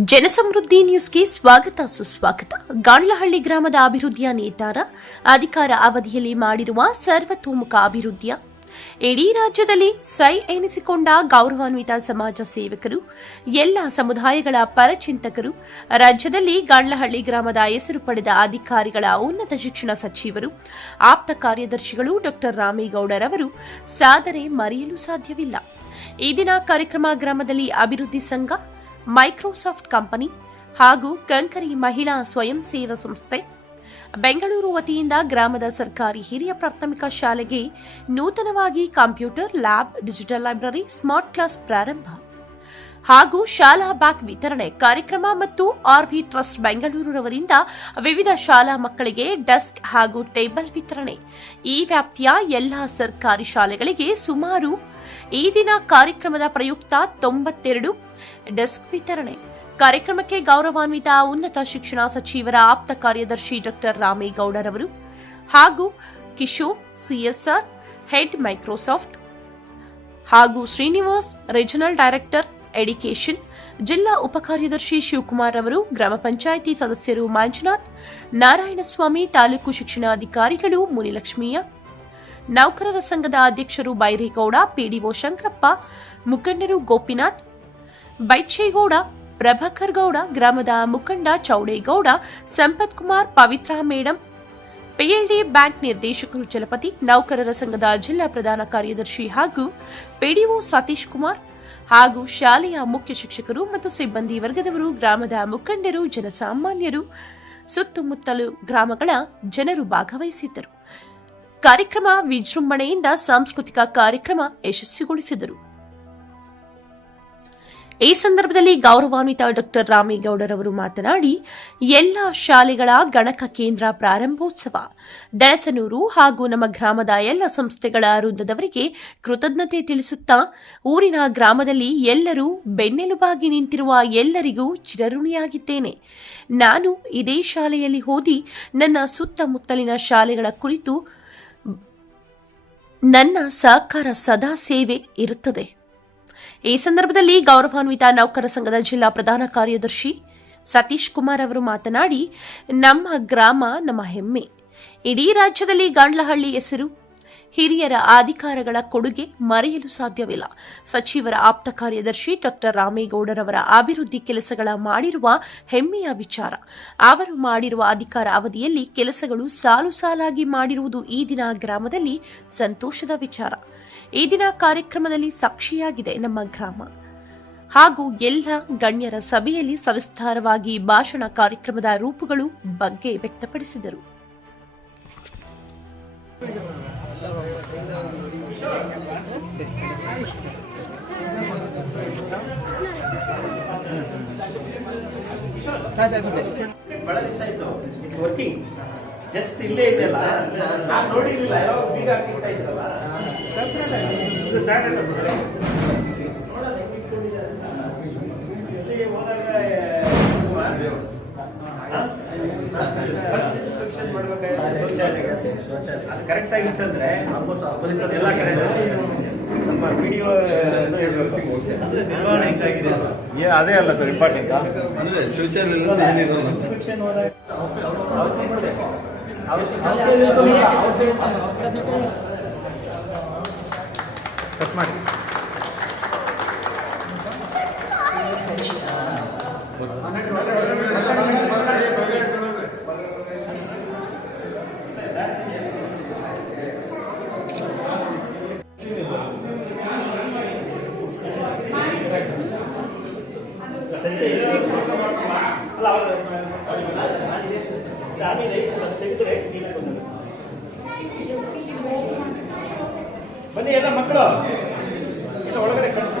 ಜನಸಮೃದ್ಧಿ ನ್ಯೂಸ್ಗೆ ಸ್ವಾಗತ, ಸುಸ್ವಾಗತ. ಗಾಂಡ್ಲಹಳ್ಳಿ ಗ್ರಾಮದ ಅಭಿವೃದ್ಧಿಯ ನೇತಾರ, ಅಧಿಕಾರ ಅವಧಿಯಲ್ಲಿ ಮಾಡಿರುವ ಸರ್ವತೋಮುಖ ಅಭಿವೃದ್ಧಿಯ. ಇಡೀ ರಾಜ್ಯದಲ್ಲಿ ಸೈ ಎನಿಸಿಕೊಂಡ ಗೌರವಾನ್ವಿತ ಸಮಾಜ ಸೇವಕರು, ಎಲ್ಲ ಸಮುದಾಯಗಳ ಪರಚಿಂತಕರು, ರಾಜ್ಯದಲ್ಲಿ ಗಾಂಡ್ಲಹಳ್ಳಿ ಗ್ರಾಮದ ಹೆಸರು ಪಡೆದ ಅಧಿಕಾರಿಗಳ ಉನ್ನತ ಶಿಕ್ಷಣ ಸಚಿವರು, ಆಪ್ತ ಕಾರ್ಯದರ್ಶಿಗಳು ಡಾಕ್ಟರ್ ರಾಮೇಗೌಡರವರು ಸಾಧನೆ ಮರೆಯಲು ಸಾಧ್ಯವಿಲ್ಲ. ಈ ದಿನ ಕಾರ್ಯಕ್ರಮ ಗ್ರಾಮದಲ್ಲಿ ಅಭಿವೃದ್ಧಿ ಸಂಘ ಮೈಕ್ರೋಸಾಫ್ಟ್ ಕಂಪನಿ ಹಾಗೂ ಕಂಕರಿ ಮಹಿಳಾ ಸ್ವಯಂ ಸೇವಾ ಸಂಸ್ಥೆ. ಬೆಂಗಳೂರು ವತಿಯಿಂದ ಗ್ರಾಮದ ಸರ್ಕಾರಿ ಹಿರಿಯ ಪ್ರಾಥಮಿಕ ಶಾಲೆಗೆ ನೂತನವಾಗಿ computer lab, digital library, smart class ಪ್ರಾರಂಭ. ಹಾಗೂ ಶಾಲಾ ಬ್ಯಾಗ್ ವಿತರಣೆ ಕಾರ್ಯಕ್ರಮ ಮತ್ತು ಆರ್ವಿ ಟ್ರಸ್ಟ್ ಬೆಂಗಳೂರಿನವರಿಂದ ವಿವಿಧ ಶಾಲಾ ಮಕ್ಕಳಿಗೆ ಡೆಸ್ಕ್ ಹಾಗೂ ಟೇಬಲ್ ವಿತರಣೆ. ಈ ವ್ಯಾಪ್ತಿಯ ಎಲ್ಲಾ ಸರ್ಕಾರಿ ಶಾಲೆಗಳಿಗೆ ಸುಮಾರು ಈ ದಿನ ಕಾರ್ಯಕ್ರಮದ ಪ್ರಯುಕ್ತ ತೊಂಬತ್ತೆರಡು ಡೆಸ್ಕ್ ವಿತರಣೆ. ಕಾರ್ಯಕ್ರಮಕ್ಕೆ ಗೌರವಾನ್ವಿತ ಉನ್ನತ ಶಿಕ್ಷಣ ಸಚಿವರ ಆಪ್ತ ಕಾರ್ಯದರ್ಶಿ ಡಾಕ್ಟರ್ ರಾಮೇಗೌಡರವರು ಹಾಗೂ ಕಿಶೋರ್, ಸಿಎಸ್ಆರ್, ಹೆಡ್ ಮೈಕ್ರೋಸಾಫ್ಟ್ ಹಾಗೂ ಶ್ರೀನಿವಾಸ್, ರೀಜನಲ್ ಡೈರೆಕ್ಟರ್ ಎಡಿಕೇಷನ್ ಜಿಲ್ಲಾ ಉಪಕಾರ್ಯದರ್ಶಿ ಶಿವಕುಮಾರ್ ಅವರು, ಗ್ರಾಮ ಪಂಚಾಯಿತಿ ಸದಸ್ಯರು ಮಂಜುನಾಥ್, ನಾರಾಯಣಸ್ವಾಮಿ, ತಾಲೂಕು ಶಿಕ್ಷಣಾಧಿಕಾರಿಗಳು ಮುನಿಲಕ್ಷ್ಮೀಯ, ನೌಕರರ ಸಂಘದ ಅಧ್ಯಕ್ಷರು ಬೈರೇಗೌಡ, ಪಿಡಿಒ ಶಂಕರಪ್ಪ, ಮುಖಂಡರು ಗೋಪಿನಾಥ್ ಬೈಚೇಗೌಡ ಪ್ರಭಾಕರ್ ಗೌಡ ಗ್ರಾಮದ ಮುಖಂಡ Chowdegowda Sampath Kumar Pavitra madam, PLD bank ನಿರ್ದೇಶಕರು ಚಲಪತಿ, ನೌಕರರ ಸಂಘದ ಜಿಲ್ಲಾ ಪ್ರಧಾನ ಕಾರ್ಯದರ್ಶಿ ಹಾಗೂ ಪಿಡಿಒ ಸತೀಶ್ ಕುಮಾರ್ ಹಾಗೂ ಶಾಲೆಯ ಮುಖ್ಯ ಶಿಕ್ಷಕರು ಮತ್ತು ಸಿಬ್ಬಂದಿ ವರ್ಗದವರು, ಗ್ರಾಮದ ಮುಖಂಡರು, ಜನಸಾಮಾನ್ಯರು, ಸುತ್ತಮುತ್ತಲು ಗ್ರಾಮಗಳ ಜನರು ಭಾಗವಹಿಸಿದ್ದರು. ಕಾರ್ಯಕ್ರಮ ವಿಜೃಂಭಣೆಯಿಂದ ಸಾಂಸ್ಕೃತಿಕ ಕಾರ್ಯಕ್ರಮ ಯಶಸ್ವಿಗೊಳಿಸಿದರು. ಈ ಸಂದರ್ಭದಲ್ಲಿ ಗೌರವಾನ್ವಿತ ಡಾಕ್ಟರ್ ರಾಮೇಗೌಡರವರು ಮಾತನಾಡಿ, ಎಲ್ಲ ಶಾಲೆಗಳ ಗಣಕ ಕೇಂದ್ರ ಪ್ರಾರಂಭೋತ್ಸವ ದಳಸನೂರು ಹಾಗೂ ನಮ್ಮ ಗ್ರಾಮದ ಎಲ್ಲ ಸಂಸ್ಥೆಗಳ ವೃಂದದವರಿಗೆ ಕೃತಜ್ಞತೆ ತಿಳಿಸುತ್ತಾ, ಊರಿನ ಗ್ರಾಮದಲ್ಲಿ ಎಲ್ಲರೂ ಬೆನ್ನೆಲುಬಾಗಿ ನಿಂತಿರುವ ಎಲ್ಲರಿಗೂ ಚಿರಋಣಿಯಾಗಿದ್ದೇನೆ. ನಾನು ಇದೇ ಶಾಲೆಯಲ್ಲಿ ಓದಿ, ನನ್ನ ಸುತ್ತಮುತ್ತಲಿನ ಶಾಲೆಗಳ ಕುರಿತು ನನ್ನ ಸಹಕಾರ ಸದಾ ಸೇವೆ ಇರುತ್ತದೆ. ಈ ಸಂದರ್ಭದಲ್ಲಿ ಗೌರವಾನ್ವಿತ ನೌಕರ ಸಂಘದ ಜಿಲ್ಲಾ ಪ್ರಧಾನ ಕಾರ್ಯದರ್ಶಿ ಸತೀಶ್ ಕುಮಾರ್ ಅವರು ಮಾತನಾಡಿ, ನಮ್ಮ ಗ್ರಾಮ ನಮ್ಮ ಹೆಮ್ಮೆ. ಇಡೀ ರಾಜ್ಯದಲ್ಲಿ ಗಾಂಡ್ಲಹಳ್ಳಿ ಹೆಸರು. ಹಿರಿಯರ ಅಧಿಕಾರಗಳ ಕೊಡುಗೆ ಮರೆಯಲು ಸಾಧ್ಯವಿಲ್ಲ. ಸಚಿವರ ಆಪ್ತ ಕಾರ್ಯದರ್ಶಿ ಡಾಕ್ಟರ್ ರಾಮೇಗೌಡರವರ ಅಭಿವೃದ್ಧಿ ಕೆಲಸಗಳ ಮಾಡಿರುವ ಹೆಮ್ಮೆಯ ವಿಚಾರ. ಅವರು ಮಾಡಿರುವ ಅಧಿಕಾರ ಅವಧಿಯಲ್ಲಿ ಕೆಲಸಗಳು ಸಾಲು ಸಾಲಾಗಿ ಮಾಡಿರುವುದು ಈ ದಿನ ಗ್ರಾಮದಲ್ಲಿ ಸಂತೋಷದ ವಿಚಾರ. ಈ ದಿನ ಕಾರ್ಯಕ್ರಮದಲ್ಲಿ ಸಾಕ್ಷಿಯಾಗಿದೆ ನಮ್ಮ ಗ್ರಾಮ. ಹಾಗೂ ಎಲ್ಲ ಗಣ್ಯರ ಸಭೆಯಲ್ಲಿ ಸವಿಸ್ತಾರವಾಗಿ ಭಾಷಣ ಕಾರ್ಯಕ್ರಮದ ರೂಪುಗಳು ಬಗ್ಗೆ ವ್ಯಕ್ತಪಡಿಸಿದರು. ಬಹಳ ದಿವಸ ಆಯ್ತು. ವರ್ಕಿಂಗ್ ಜಸ್ಟ್ ಇಲ್ಲೇ ಇದೆಯಲ್ಲ ನಾನು ನೋಡಿರ್ಲಿಲ್ಲ ಯಾವಾಗ ಬೀಗ ಹಾಕಿರ್ತಾ ಇದ್ರಲ್ಲ ಫಸ್ಟ್ ಇನ್ಸ್ಪೆಕ್ಷನ್ ಮಾಡ್ಬೇಕಾದ್ರೆ ಶೌಚಾಲಯ ಅದು ಕರೆಕ್ಟ್ ಎಲ್ಲ ಕರೆಕ್ಟ್ ನಮ್ಮ ವಿಡಿಯೋ ಅಂದ್ರೆ ನಿರ್ವಹಣೆ ಹೆಂಗಾಗಿದೆ ಅಂತ. ಏ ಅದೇ ಅಲ್ಲ ಸರ್ ಇಂಪಾರ್ಟೆಂಟ್ ಅಂದ್ರೆ ಶೌಚಾಲಯ ಇನ್ಸ್ಪೆಕ್ಷನ್ ಹೋದಾಗ. ಕಟ್ ಮಾಡಿ ಅಲ್ಲ ಆಮೇಲೆ ಸ್ವಲ್ಪ ತೆಗೆದ್ರೆ ನೀವೇ ಬಂದ ಬನ್ನಿ ಎಲ್ಲ ಮಕ್ಕಳು. ಇಲ್ಲ ಒಳಗಡೆ ಕಳಿಸ್ತಾರೆ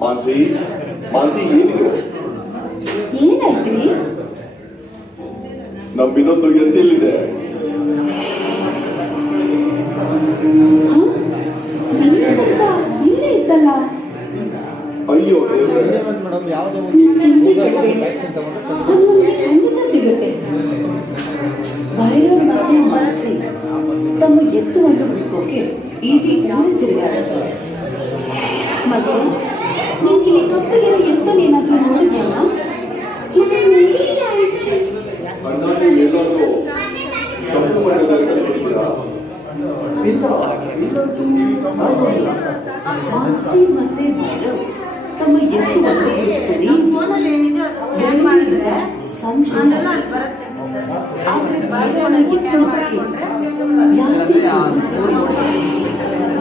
ಮಾನ್ಸಿ ಮಾನ್ಸಿ ಏನಿದೆ ಏನಾಯ್ತ್ರಿ ನಮ್ ಇನ್ನೊಂದು ಎತ್ತಿಲ್ಲಿದೆ. ಇಲ್ಲೇ ಇತ್ತಲ್ಲ? ಅಯ್ಯೋ ಚಿಂತೆ ಖಂಡಿತ ಸಿಗುತ್ತೆ. ಭೈರವ್ ಮತ್ತೆ ಮಾನಸಿ. ತಮ್ಮ ಎತ್ತುವನ್ನು ಹುಡುಕೋಕೆ ಇಡೀ ತಿರುಗಾಡುತ್ತಾರೆ ಮತ್ತೆ? ನೀನ್ ಇಲ್ಲಿ ಕಪ್ಪೆಗಿರೋ ಎತ್ತನೇನಾದ್ರೂ ಏನಾದರೂ ನೋಡಿದ್ಯಲ್ಲ ಮಾನಸಿ ಮತ್ತೆ ತಮ್ಮ ಎತ್ತುವನ್ನು ಬಿಡುತ್ತಾರೆ ಬೆಳಗಿನಿಂದ ಸಂಜೆ ಆದ್ರೆ ಬಗ್ಗೆ ಯಾವುದೇ ಸುದ್ದಿ ಸಿಗಲಿಲ್ಲ.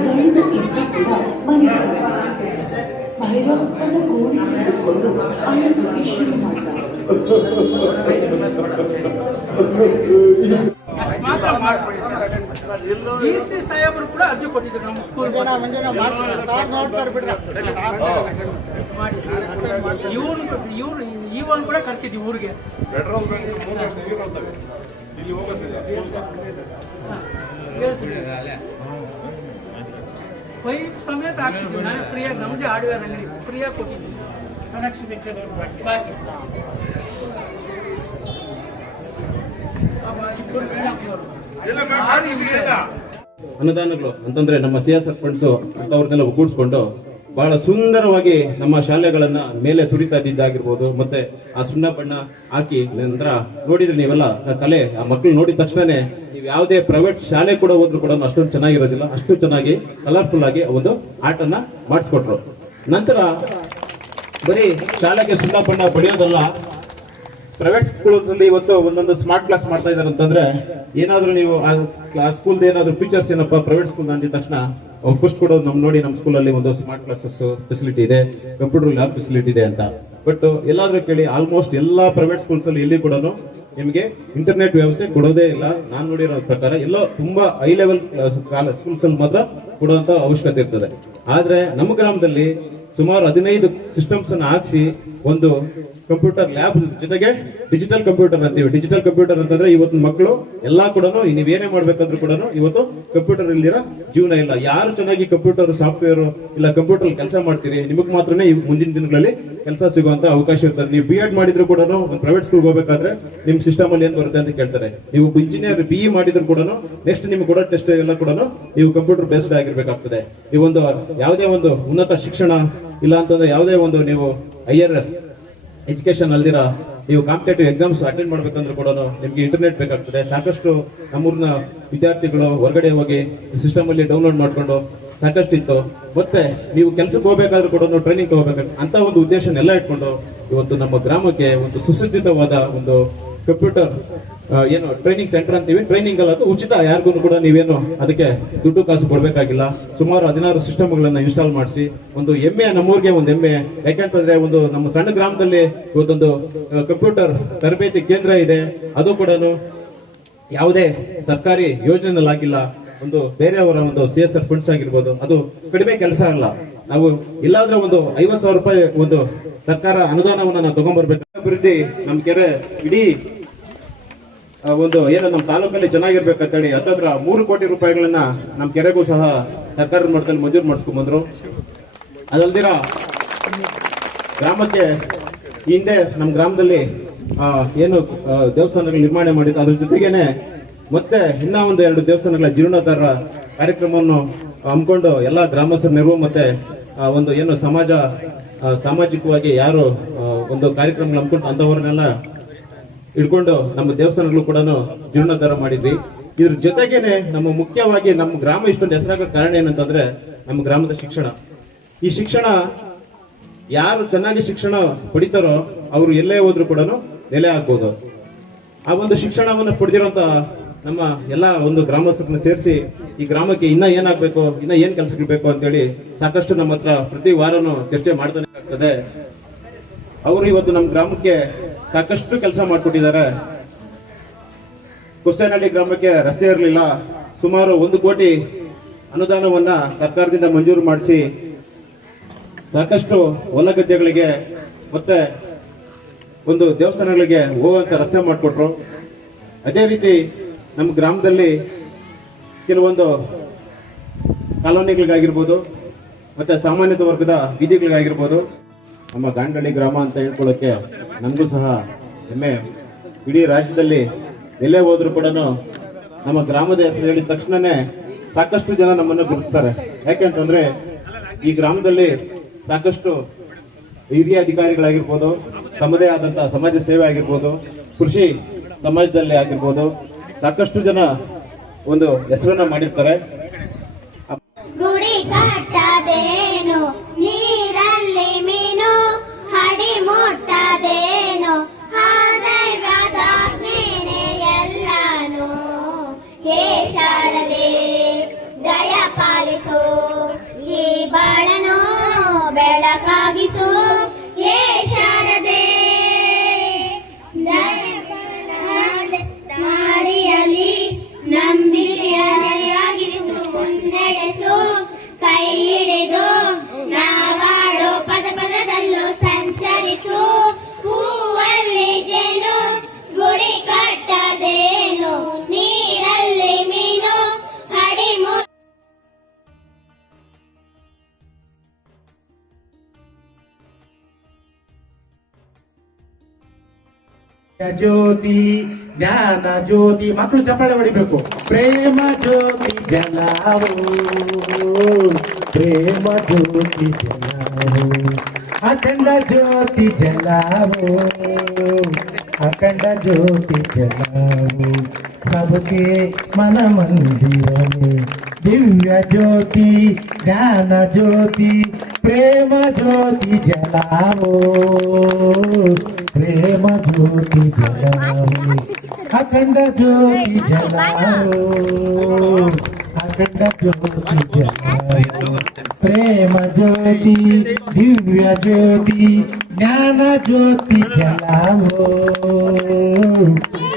ದಣಿದ ಇಬ್ಬರು ಕೂಡ ಮನೆ ಸೇರಿದ್ರು. ಭೈರವ್ ತನ್ನ ಕೋಣೆಯಲ್ಲಿ ಬಿಟ್ಕೊಂಡು ಅಳೋದಕ್ಕೆ ಶುರು ಮಾಡ್ತಾರೆ ಕೂಡ ಅರ್ಜಿ ಕೊಟ್ಟಿದ್ರು ನಮ್ಮ ಸ್ಕೂಲ್ ಇವನು ಇವ್ರು ಇವನ್ ಕೂಡ ಕರ್ಸಿದ್ವಿ ಊರಿಗೆ ಪೈಪ್ ಸಮೇತ ಹಾಕ್ಸಿದ್ವಿ. ನಾನೇ ಫ್ರೀಯಾಗಿ ನಮ್ದೇ ಹಾರ್ಡ್ವೇರ್ ಅಂಗಡಿ ಫ್ರೀಯಾಗಿ ಕೊಟ್ಟಿದ್ವಿ ಬಾಕಿ. ಇಬ್ಬರು ಮೇಡಮ್. ಅನುದಾನಗಳು ಅಂತಂದ್ರೆ ನಮ್ಮ ಸಿ ಎಸ್ ಫಂಡ್ಸ್ ಅಂತವ್ರನ್ನೆಲ್ಲ ಒಗ್ಗೂಡಿಸ್ಕೊಂಡು ಬಹಳ ಸುಂದರವಾಗಿ ನಮ್ಮ ಶಾಲೆಗಳನ್ನ ಮೇಲೆ ಸುರಿತಾ ಇದ್ದಿದ್ದಾಗಿರ್ಬೋದು. ಮತ್ತೆ ಆ ಸುಣ್ಣ ಬಣ್ಣ ಹಾಕಿ ನಂತರ ನೋಡಿದ್ರೆ ನೀವೆಲ್ಲ ಕಲೆ ಆ ಮಕ್ಕಳು ನೋಡಿದ ತಕ್ಷಣನೇ ನೀವು ಯಾವುದೇ ಪ್ರೈವೇಟ್ ಶಾಲೆ ಕೂಡ ಹೋದ್ರು ಕೂಡ ಅಷ್ಟೊಂದು ಚೆನ್ನಾಗಿರೋದಿಲ್ಲ. ಅಷ್ಟು ಚೆನ್ನಾಗಿ ಕಲರ್ಫುಲ್ ಆಗಿ ಒಂದು ಆಟನ ಮಾಡಿಸ್ಕೊಟ್ರು. ನಂತರ ಬರೀ ಶಾಲೆಗೆ ಸುಣ್ಣ ಬಣ್ಣ ಬಡಿಯೋದಲ್ಲ ಪ್ರೈವೇಟ್ ಸ್ಕೂಲ್ ಅಲ್ಲಿ ಇವತ್ತು ಒಂದೊಂದು ಸ್ಮಾರ್ಟ್ ಕ್ಲಾಸ್ ಮಾಡ್ತಾ ಇದಾರೆ ಅಂತಂದ್ರೆ ಏನಾದ್ರೂ ನೀವು ಆ ಸ್ಕೂಲ್ ಏನಾದ್ರು ಫೀಚರ್ಸ್ ಏನಪ್ಪಾ ಪ್ರೈವೇಟ್ ಸ್ಕೂಲ್ ಅಂದಿದ ತಕ್ಷಣ? ಫಸ್ಟ್ ಕೊಡೋದು ನಮ್ ನೋಡಿ ನಮ್ಮ ಸ್ಕೂಲಲ್ಲಿ ಒಂದು ಸ್ಮಾರ್ಟ್ ಕ್ಲಾಸಸ್ ಫೆಸಿಲಿಟಿ ಇದೆ ಕಂಪ್ಯೂಟರ್ ಲ್ಯಾಬ್ ಫೆಸಿಲಿಟಿ ಇದೆ ಅಂತ. ಬಟ್ ಎಲ್ಲಾದ್ರೂ ಕೇಳಿ ಆಲ್ಮೋಸ್ಟ್ ಎಲ್ಲಾ ಪ್ರೈವೇಟ್ ಸ್ಕೂಲ್ಸ್ ಅಲ್ಲಿ ಎಲ್ಲಿ ಕೂಡ ನಿಮಗೆ ಇಂಟರ್ನೆಟ್ ವ್ಯವಸ್ಥೆ ಕೊಡೋದೇ ಇಲ್ಲ. ನಾನು ನೋಡಿರೋ ಪ್ರಕಾರ ಎಲ್ಲ ತುಂಬಾ ಹೈ ಲೆವೆಲ್ ಸ್ಕೂಲ್ಸ್ ಅಲ್ಲಿ ಮಾತ್ರ ಕೊಡುವಂತ ಅವಶ್ಯಕತೆ ಇರ್ತದೆ. ಆದ್ರೆ ನಮ್ಮ ಗ್ರಾಮದಲ್ಲಿ ಸುಮಾರು ಹದಿನೈದು ಸಿಸ್ಟಮ್ಸ್ ಅನ್ನು ಹಾಕಿಸಿ ಒಂದು ಕಂಪ್ಯೂಟರ್ ಲ್ಯಾಬ್ ಜೊತೆಗೆ ಡಿಜಿಟಲ್ ಕಂಪ್ಯೂಟರ್ ಅಂತೀವಿ. ಡಿಜಿಟಲ್ ಕಂಪ್ಯೂಟರ್ ಅಂತಂದ್ರೆ ಇವತ್ತು ಮಕ್ಕಳು ಎಲ್ಲಾ ಕೂಡ ನೀವೇನೇ ಮಾಡ್ಬೇಕಂದ್ರೂ ಕೂಡ ಇವತ್ತು ಕಂಪ್ಯೂಟರ್ ಇಲ್ದಿರ ಜೀವನ ಇಲ್ಲ. ಯಾರು ಚೆನ್ನಾಗಿ ಕಂಪ್ಯೂಟರ್, ಸಾಫ್ಟ್ವೇರ್ ಇಲ್ಲ ಕಂಪ್ಯೂಟರ್ ಕೆಲಸ ಮಾಡ್ತೀರಿ, ನಿಮಗೆ ಮಾತ್ರ ಮುಂದಿನ ದಿನಗಳಲ್ಲಿ ಕೆಲಸ ಸಿಗುವಂತ ಅವಕಾಶ ಇರ್ತದೆ. ನೀವು ಬಿ ಎಡ್ ಮಾಡಿದ್ರು ಕೂಡ ಒಂದು ಪ್ರೈವೇಟ್ ಸ್ಕೂಲ್ ಹೋಗ್ಬೇಕಾದ್ರೆ ನಿಮ್ ಸಿಸ್ಟಮ್ ಅಲ್ಲಿ ಏನ್ ಬರುತ್ತೆ ಅಂತ ಕೇಳ್ತಾರೆ. ನೀವು ಇಂಜಿನಿಯರ್ ಬಿ ಇ ಮಾಡಿದ್ರು ಕೂಡ ನೆಕ್ಸ್ಟ್ ನಿಮ್ಗೆ ಕೂಡ ಟೆಸ್ಟ್ ಎಲ್ಲ ಕೂಡ ನೀವು ಕಂಪ್ಯೂಟರ್ ಬೇಸ್ಡ್ ಆಗಿರ್ಬೇಕಾಗ್ತದೆ. ಈ ಒಂದು, ಯಾವುದೇ ಒಂದು ಉನ್ನತ ಶಿಕ್ಷಣ ಇಲ್ಲ ಅಂತಂದ್ರೆ ಯಾವುದೇ ಒಂದು ನೀವು ಹೈಯರ್ ಎಜುಕೇಶನ್ ಅಲ್ದಿರ ನೀವು ಕಾಂಪಿಟೇಟಿವ್ ಎಕ್ಸಾಮ್ಸ್ ಅಟೆಂಡ್ ಮಾಡ್ಬೇಕಂದ್ರೂ ಕೂಡ ನಿಮ್ಗೆ ಇಂಟರ್ನೆಟ್ ಬೇಕಾಗ್ತದೆ. ಸಾಕಷ್ಟು ನಮ್ಮೂರಿನ ವಿದ್ಯಾರ್ಥಿಗಳು ಹೊರಗಡೆ ಹೋಗಿ ಸಿಸ್ಟಮ್ ಅಲ್ಲಿ ಡೌನ್ಲೋಡ್ ಮಾಡ್ಕೊಂಡು ಸಾಕಷ್ಟು ಇತ್ತು. ಮತ್ತೆ ನೀವು ಕೆಲಸಕ್ಕೆ ಹೋಗ್ಬೇಕಾದ್ರೂ ಕೂಡ ಟ್ರೈನಿಂಗ್ ಹೋಗ್ಬೇಕು ಅಂತ ಒಂದು ಉದ್ದೇಶನೆಲ್ಲ ಇಟ್ಕೊಂಡು ಇವತ್ತು ನಮ್ಮ ಗ್ರಾಮಕ್ಕೆ ಒಂದು ಸುಸಜ್ಜಿತವಾದ ಒಂದು ಕಂಪ್ಯೂಟರ್ ಏನು ಟ್ರೈನಿಂಗ್ ಸೆಂಟರ್ ಅಂತೀವಿ. ಟ್ರೈನಿಂಗ್ ಅಲ್ಲ ಅದು ಉಚಿತ ಯಾರಿಗೂ ಕೂಡ ನೀವೇನು ಅದಕ್ಕೆ ದುಡ್ಡು ಕಾಸು ಕೊಡಬೇಕಾಗಿಲ್ಲ. ಸುಮಾರು ಹದಿನಾರು ಸಿಸ್ಟಮ್ಗಳನ್ನು ಇನ್ಸ್ಟಾಲ್ ಮಾಡಿಸಿ, ಒಂದು ಹೆಮ್ಮೆ ನಮ್ಮೂರಿಗೆ ಒಂದು ಹೆಮ್ಮೆ ಯಾಕೆಂತಂದ್ರೆ ಒಂದು ನಮ್ಮ ಸಣ್ಣ ಗ್ರಾಮದಲ್ಲಿ ಇವತ್ತೊಂದು ಕಂಪ್ಯೂಟರ್ ತರಬೇತಿ ಕೇಂದ್ರ ಇದೆ. ಅದು ಕೂಡ ಯಾವುದೇ ಸರ್ಕಾರಿ ಯೋಜನೆಯಲ್ಲಾಗಿಲ್ಲ ಒಂದು ಬೇರೆಯವರ ಒಂದು ಸಿ ಎಸ್ ಆರ್ ಫಂಡ್ಸ್ ಆಗಿರ್ಬೋದು. ಅದು ಕಡಿಮೆ ಕೆಲಸ ಅಲ್ಲ. ನಾವು ಇಲ್ಲಾದ್ರೆ ಒಂದು ಐವತ್ ಸಾವಿರ ರೂಪಾಯಿ ಒಂದು ಸರ್ಕಾರ ಅನುದಾನವನ್ನು ನಾವು ತಗೊಂಡ್ಬರ್ಬೇಕು. ಅಭಿವೃದ್ಧಿ ನಮ್ಮ ಕೆರೆ ಇಡೀ ಒಂದು ಏನು ನಮ್ಮ ತಾಲೂಕಲ್ಲಿ ಚೆನ್ನಾಗಿರ್ಬೇಕಂತೇಳಿ ಹತ್ತತ್ರ ಮೂರು ಕೋಟಿ ರೂಪಾಯಿಗಳನ್ನ ನಮ್ಮ ಕೆರೆಗೂ ಸಹ ಸರ್ಕಾರದ ಮಟ್ಟದಲ್ಲಿ ಮಂಜೂರು ಮಾಡಿಸ್ಕೊಂಡ್ ಬಂದ್ರು. ಅದಲ್ದಿರ ಗ್ರಾಮಕ್ಕೆ ಹಿಂದೆ ನಮ್ಮ ಗ್ರಾಮದಲ್ಲಿ ಏನು ದೇವಸ್ಥಾನಗಳು ನಿರ್ಮಾಣ ಮಾಡಿದ್ದು, ಅದ್ರ ಜೊತೆಗೇನೆ ಮತ್ತೆ ಇನ್ನ ಒಂದು ಎರಡು ದೇವಸ್ಥಾನಗಳ ಜೀರ್ಣೋದ್ಧಾರ ಕಾರ್ಯಕ್ರಮವನ್ನು ಹಮ್ಮಿಕೊಂಡು ಎಲ್ಲ ಗ್ರಾಮಸ್ಥರ ನೆರವು ಮತ್ತೆ ಒಂದು ಏನು ಸಮಾಜ ಸಾಮಾಜಿಕವಾಗಿ ಯಾರು ಒಂದು ಕಾರ್ಯಕ್ರಮ ಹಮ್ಮಿಕೊಂಡು ಅಂತವರನ್ನೆಲ್ಲ ಇಟ್ಕೊಂಡು ನಮ್ಮ ದೇವಸ್ಥಾನಗಳು ಕೂಡ ಜೀರ್ಣೋದ್ಧಾರ ಮಾಡಿದ್ವಿ. ಇದ್ರ ಜೊತೆಗೇನೆ ನಮ್ಮ ಮುಖ್ಯವಾಗಿ ನಮ್ಮ ಗ್ರಾಮ ಇಷ್ಟೊಂದು ಹೆಸರಾಗೋ ಕಾರಣ ಏನಂತಂದ್ರೆ ನಮ್ಮ ಗ್ರಾಮದ ಶಿಕ್ಷಣ. ಈ ಶಿಕ್ಷಣ ಯಾರು ಚೆನ್ನಾಗಿ ಶಿಕ್ಷಣ ಪಡಿತಾರೋ ಅವರು ಎಲ್ಲೇ ಹೋದ್ರು ಕೂಡ ನೆಲೆ ಆಗ್ಬೋದು. ಆ ಒಂದು ಶಿಕ್ಷಣವನ್ನು ಪಡೆದಿರುವಂತ ನಮ್ಮ ಎಲ್ಲ ಒಂದು ಗ್ರಾಮಸ್ಥರನ್ನ ಸೇರಿಸಿ ಈ ಗ್ರಾಮಕ್ಕೆ ಇನ್ನ ಏನಾಗಬೇಕು, ಇನ್ನ ಏನ್ ಕೆಲಸಗಳು ಬೇಕು ಅಂತೇಳಿ ಸಾಕಷ್ಟು ನಮ್ಮ ಹತ್ರ ಪ್ರತಿ ವಾರನೂ ಚರ್ಚೆ ಮಾಡ್ತಾನೆ ಆಗ್ತದೆ. ಅವರು ಇವತ್ತು ನಮ್ಮ ಗ್ರಾಮಕ್ಕೆ ಸಾಕಷ್ಟು ಕೆಲಸ ಮಾಡಿಕೊಟ್ಟಿದ್ದಾರೆ. ಕುಸ್ತೇನಹಳ್ಳಿ ಗ್ರಾಮಕ್ಕೆ ರಸ್ತೆ ಇರಲಿಲ್ಲ. ಸುಮಾರು ಒಂದು ಕೋಟಿ ಅನುದಾನವನ್ನ ಸರ್ಕಾರದಿಂದ ಮಂಜೂರು ಮಾಡಿಸಿ ಸಾಕಷ್ಟು ಹೊಲ ಗದ್ದೆಗಳಿಗೆ ಮತ್ತೆ ಒಂದು ದೇವಸ್ಥಾನಗಳಿಗೆ ಹೋಗುವಂತ ರಸ್ತೆ ಮಾಡಿಕೊಟ್ರು. ಅದೇ ರೀತಿ ನಮ್ಮ ಗ್ರಾಮದಲ್ಲಿ ಕೆಲವೊಂದು ಕಾಲೋನಿಗಳಿಗಾಗಿರ್ಬೋದು, ಮತ್ತೆ ಸಾಮಾನ್ಯದ ವರ್ಗದ ಬೀದಿಗಳಿಗಾಗಿರ್ಬೋದು. ನಮ್ಮ ಗಾಂಡಳ್ಳಿ ಗ್ರಾಮ ಅಂತ ಹೇಳ್ಕೊಳ್ಳೋಕೆ ನನಗೂ ಸಹ ಹೆಮ್ಮೆ. ಇಡೀ ರಾಜ್ಯದಲ್ಲಿ ಎಲ್ಲೇ ಹೋದ್ರೂ ಕೂಡ ನಮ್ಮ ಗ್ರಾಮದ ಹೆಸರು ಹೇಳಿದ ತಕ್ಷಣನೇ ಸಾಕಷ್ಟು ಜನ ನಮ್ಮನ್ನು ಗುರುತಿಸ್ತಾರೆ. ಯಾಕೆಂತಂದ್ರೆ ಈ ಗ್ರಾಮದಲ್ಲಿ ಸಾಕಷ್ಟು ಹಿರಿಯ ಅಧಿಕಾರಿಗಳಾಗಿರ್ಬೋದು, ತಮ್ಮದೇ ಆದಂತಹ ಸಮಾಜ ಸೇವೆ ಆಗಿರ್ಬೋದು, ಕೃಷಿ ಸಮಾಜದಲ್ಲಿ ಆಗಿರ್ಬೋದು, ಸಾಕಷ್ಟು ಜನ ಒಂದು ಹೆಸರನ್ನ ಮಾಡಿರ್ತಾರೆ. ಬೆಳಕಾಗಿಸು ಜ್ಯೋತಿ ಜ್ಞಾನ ಜ್ಯೋತಿ ಮಕ್ಕಳು ಚಪ್ಪಾಳೆ ಹೊಡಿಬೇಕು ಪ್ರೇಮ ಜ್ಯೋತಿ ಜಲಾವು ಪ್ರೇಮ ಜ್ಯೋತಿ ಜಲಾವು అఖండ జ్యోతి జలావో అఖండ జ్యోతి జలావో సబకే మన మందిరము. దివ్య జ్యోతి జ్ఞాన జ్యోతి ప్రేమ జ్యోతి జలావో ప్రేమ జ్యోతి జలావో అఖండ జ్యోతి జలావో ಅಖಂಡ ಪ್ರೇಮ ಜ್ಯೋತಿ ದಿವ್ಯ ಜ್ಯೋತಿ ಜ್ಞಾನ ಜ್ಯೋತಿ ಜಲಾವೋ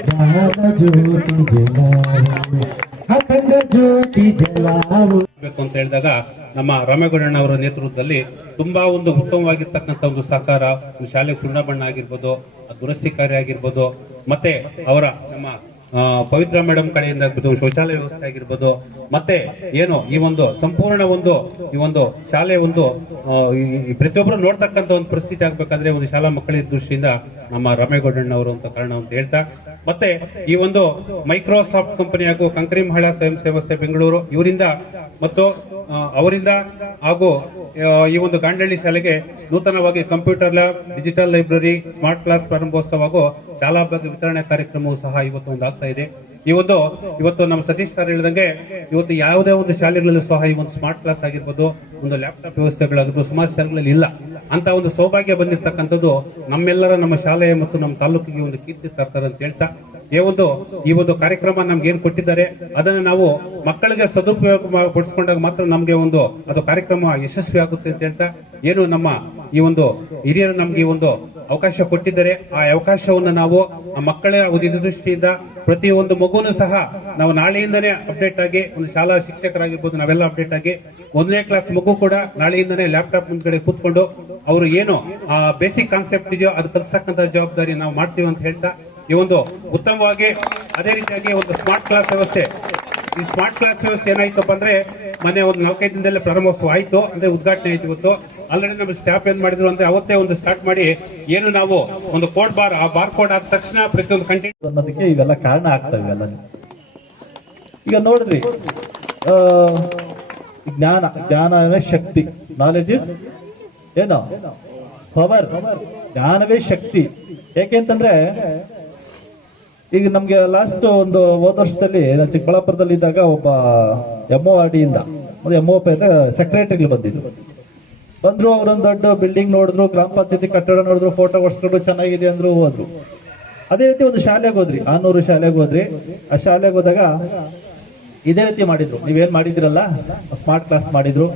ಜ್ಞಾನ ಜ್ಯೋತಿ ಜಲಾವೋ ಅಖಂಡ ಜ್ಯೋತಿ ಜಲಾವೋ ಅಂತ ಹೇಳಿದಾಗ ನಮ್ಮ ರಾಮೇಗೌಡಣ್ಣ ಅವರ ನೇತೃತ್ವದಲ್ಲಿ ತುಂಬಾ ಒಂದು ಉತ್ತಮವಾಗಿರ್ತಕ್ಕಂಥ ಒಂದು ಸಹಕಾರ ಶಾಲೆ ಸುಣ್ಣ ಬಣ್ಣ ಆಗಿರ್ಬೋದು ದುರಸ್ತಿ ಕಾರ್ಯ ಆಗಿರ್ಬೋದು, ಮತ್ತೆ ಅವರ ನಮ್ಮ ಪವಿತ್ರ ಮೇಡಮ್ ಕಡೆಯಿಂದ ಆಗಿರ್ಬೋದು ಶೌಚಾಲಯ ವ್ಯವಸ್ಥೆ ಆಗಿರ್ಬೋದು, ಮತ್ತೆ ಏನು ಈ ಒಂದು ಸಂಪೂರ್ಣ ಒಂದು, ಈ ಒಂದು ಶಾಲೆ ಒಂದು ಪ್ರತಿಯೊಬ್ಬರು ನೋಡ್ತಕ್ಕಂಥ ಒಂದು ಪರಿಸ್ಥಿತಿ ಆಗ್ಬೇಕಂದ್ರೆ ಒಂದು ಶಾಲಾ ಮಕ್ಕಳ ದೃಷ್ಟಿಯಿಂದ ನಮ್ಮ ರಮೇಗೌಡಣ್ಣವರು ಅಂತ ಕಾರಣ ಅಂತ ಹೇಳ್ತಾ, ಮತ್ತೆ ಈ ಒಂದು ಮೈಕ್ರೋಸಾಫ್ಟ್ ಕಂಪನಿ ಹಾಗೂ ಕಂಕರಿ ಮಹಿಳಾ ಸ್ವಯಂ ಸೇವಾ ಬೆಂಗಳೂರು, ಇವರಿಂದ ಮತ್ತು ಅವರಿಂದ ಹಾಗೂ ಈ ಒಂದು ಗಾಂಡಳ್ಳಿ ಶಾಲೆಗೆ ನೂತನವಾಗಿ computer lab, digital library, smart class ಪ್ರಾರಂಭೋತ್ಸವ ಹಾಗೂ ಶಾಲಾ ಭಾಗ ವಿತರಣೆ ಕಾರ್ಯಕ್ರಮವು ಸಹ ಇವತ್ತು ಒಂದು ಆಗ್ತಾ ಇದೆ. ಈ ಒಂದು, ಇವತ್ತು ನಮ್ಮ ಸತೀಶ್ ಸರ್ ಹೇಳಿದಂಗೆ ಇವತ್ತು ಯಾವುದೇ ಒಂದು ಶಾಲೆಗಳಲ್ಲೂ ಸಹ ಈ ಒಂದು ಸ್ಮಾರ್ಟ್ ಕ್ಲಾಸ್ ಆಗಿರ್ಬೋದು, ಒಂದು ಲ್ಯಾಪ್ಟಾಪ್ ವ್ಯವಸ್ಥೆಗಳಾಗಿರ್ಬೋದು, ಸುಮಾರು ಶಾಲೆಗಳಲ್ಲಿ ಇಲ್ಲ. ಅಂತ ಒಂದು ಸೌಭಾಗ್ಯ ಬಂದಿರತಕ್ಕಂಥದ್ದು ನಮ್ಮೆಲ್ಲರ ನಮ್ಮ ಶಾಲೆ ಮತ್ತು ನಮ್ಮ ತಾಲೂಕಿಗೆ ಒಂದು ಕೀರ್ತಿ ತರ್ತಾರೆ ಅಂತ ಹೇಳ್ತಾ ಈ ಒಂದು ಈ ಒಂದು ಕಾರ್ಯಕ್ರಮ ನಮ್ಗೆ ಏನ್ ಕೊಟ್ಟಿದ್ದಾರೆ, ಅದನ್ನ ನಾವು ಮಕ್ಕಳಿಗೆ ಸದುಪಯೋಗ ಪಡಿಸ್ಕೊಂಡಾಗ ಮಾತ್ರ ನಮ್ಗೆ ಒಂದು, ಅದು ಕಾರ್ಯಕ್ರಮ ಯಶಸ್ವಿ ಆಗುತ್ತೆ ಅಂತ ಹೇಳ್ತಾ, ಏನು ನಮ್ಮ ಈ ಒಂದು ಹಿರಿಯರು ನಮ್ಗೆ ಒಂದು ಅವಕಾಶ ಕೊಟ್ಟಿದ್ದಾರೆ, ಆ ಅವಕಾಶವನ್ನು ನಾವು ಮಕ್ಕಳ ಒಂದು ದೃಷ್ಟಿಯಿಂದ ಪ್ರತಿಯೊಂದು ಮಗುನು ಸಹ ನಾವು ನಾಳೆಯಿಂದನೇ ಅಪ್ಡೇಟ್ ಆಗಿ, ಒಂದು ಶಾಲಾ ಶಿಕ್ಷಕರಾಗಿರ್ಬೋದು, ನಾವೆಲ್ಲ ಅಪ್ಡೇಟ್ ಆಗಿ, ಒಂದನೇ ಕ್ಲಾಸ್ ಮಗು ಕೂಡ ನಾಳೆಯಿಂದನೇ ಲ್ಯಾಪ್ಟಾಪ್ ಮುಂದ್ಗಡೆ ಕೂತ್ಕೊಂಡು, ಅವರು ಏನು, ಆ, ಬೇಸಿಕ್ ಕಾನ್ಸೆಪ್ಟ್ ಇದೆಯೋ ಅದು ಕಲಿಸ್ತಕ್ಕಂಥ ಜವಾಬ್ದಾರಿ ನಾವು ಮಾಡ್ತೀವಿ ಅಂತ ಹೇಳ್ತಾ ಈ ಒಂದು ಉತ್ತಮವಾಗಿ ಅದೇ ರೀತಿಯಾಗಿ ಒಂದು ಸ್ಮಾರ್ಟ್ ಕ್ಲಾಸ್ ವ್ಯವಸ್ಥೆ. ಈ ಸ್ಮಾರ್ಟ್ ಕ್ಲಾಸ್ ವ್ಯವಸ್ಥೆ ಏನಾಯ್ತಪ್ಪ ಅಂದ್ರೆ ಮೊನ್ನೆ ಒಂದು ನಾಲ್ಕೈದು ದಿನದಲ್ಲೇ ಪ್ರಾರಂಭೋತ್ಸವ ಆಯ್ತು, ಅಂದ್ರೆ ಉದ್ಘಾಟನೆ ಆಯ್ತು ಇವತ್ತು. ಆಲ್ರೆಡಿ ನಮ್ಮ ಸ್ಟಾಫ್ ಏನ್ ಮಾಡಿದ್ರು ಅಂದ್ರೆ ಅವತ್ತೇ ಒಂದು ಸ್ಟಾರ್ಟ್ ಮಾಡಿ ಏನು ನಾವು ಒಂದು ಕೋಡ್ ಬಾರ್ ಆ ಬಾರ್ ಕೋಡ್ ಆದ ತಕ್ಷಣ ಪ್ರತಿಯೊಂದು ಕಂಟೆಂಟ್ ಅನ್ನೋದಕ್ಕೆ ಇವೆಲ್ಲ ಕಾರಣ ಆಗ್ತವೆ ಇವೆಲ್ಲ ಈಗ ನೋಡಿದ್ರಿ ಜ್ಞಾನ ಜ್ಞಾನ ಅಂದ್ರೆ ಶಕ್ತಿ. ನಾಲೆಜ್ ಇಸ್ ಏನೋ? ಪವರ್ ಜ್ಞಾನವೇ ಶಕ್ತಿ. ಯಾಕೆಂತಂದ್ರೆ ಈಗ ನಮ್ಗೆ ಲಾಸ್ಟ್ ಒಂದು ಹೋದ ವರ್ಷದಲ್ಲಿ ಚಿಕ್ಕಬಳ್ಳಾಪುರದಲ್ಲಿ ಇದ್ದಾಗ ಒಬ್ಬ ಎಂ ಒ ಆರ್ ಡಿಯಿಂದ ಎಂ ಒ ಪಿ ಸೆಕ್ರೆಟರಿಗಳು ಬಂದಿದ್ರು. ಬಂದ್ರು, ಅವರೊಂದು ದೊಡ್ಡ ಬಿಲ್ಡಿಂಗ್ ನೋಡಿದ್ರು, ಗ್ರಾಮ ಪಂಚಾಯತಿ ಕಟ್ಟಡ ನೋಡಿದ್ರು ಫೋಟೋ ಹೊಡ್ಸ್ಕೊಂಡು ಚೆನ್ನಾಗಿದೆ ಅಂದ್ರು ಹೋದ್ರು. ಅದೇ ರೀತಿ ಒಂದು ಶಾಲೆಗೆ ಹೋದ್ರಿ ಆನೂರು ಶಾಲೆಗೆ ಹೋದ್ರಿ. ಆ ಶಾಲೆಗೆ ಹೋದಾಗ ಇದೇ ರೀತಿ ಮಾಡಿದ್ರು. ನೀವೇನ್ ಮಾಡಿದಿರಲ್ಲ ಸ್ಮಾರ್ಟ್ ಕ್ಲಾಸ್ ಮಾಡಿದ್ರು.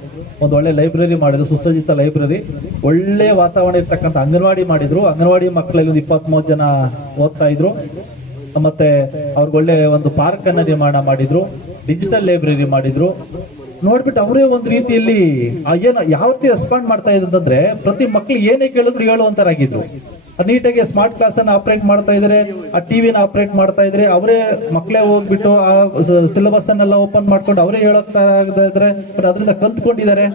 ಒಂದು ಒಳ್ಳೆ ಲೈಬ್ರರಿ ಮಾಡಿದ್ರು, ಸುಸಜ್ಜಿತ ಲೈಬ್ರರಿ ಒಳ್ಳೆ ವಾತಾವರಣ ಇರ್ತಕ್ಕಂಥ ಅಂಗನವಾಡಿ ಮಾಡಿದ್ರು. ಅಂಗನವಾಡಿ ಮಕ್ಕಳಲ್ಲಿ ಒಂದು ಇಪ್ಪತ್ತ್ ಜನ ಓದ್ತಾ ಇದ್ರು. ಮತ್ತೆ ಅವ್ರಿಗೆ ಒಳ್ಳೆ ಒಂದು ಪಾರ್ಕ್ ಅನ್ನ ನಿರ್ಮಾಣ ಮಾಡಿದ್ರು ಡಿಜಿಟಲ್ ಲೈಬ್ರರಿ ಮಾಡಿದ್ರು. ನೋಡ್ಬಿಟ್ಟು ಅವರೇ ಒಂದು ರೀತಿಯಲ್ಲಿ ಏನ, ಯಾವ ರೀತಿ ರೆಸ್ಪಾಂಡ್ ಮಾಡ್ತಾ ಇದ್ರು ಅಂತಂದ್ರೆ, ಪ್ರತಿ ಮಕ್ಳು ಏನೇ ಕೇಳಿದ್ರು ಹೇಳುವಂತರಾಗಿದ್ರು. ನೀಟಾಗಿ ಸ್ಮಾರ್ಟ್ ಕ್ಲಾಸ್ ಅನ್ನ ಆಪರೇಟ್ ಮಾಡ್ತಾ ಇದ್ರೆ, ಆ ಟಿವಿನ ಆಪರೇಟ್ ಮಾಡ್ತಾ ಇದ್ರೆ, ಅವರೇ ಮಕ್ಕಳೇ ಹೋಗ್ಬಿಟ್ಟು ಆ ಸಿಲೆಬಸ್ ಅನ್ನೆಲ್ಲ ಓಪನ್ ಮಾಡ್ಕೊಂಡು ಅವರೇ ಹೇಳೋಗ್ತಾ ಇದ್ರೆ ಅದರಿಂದ ಕಲ್ತ್ಕೊಂಡಿದ್ದಾರೆ.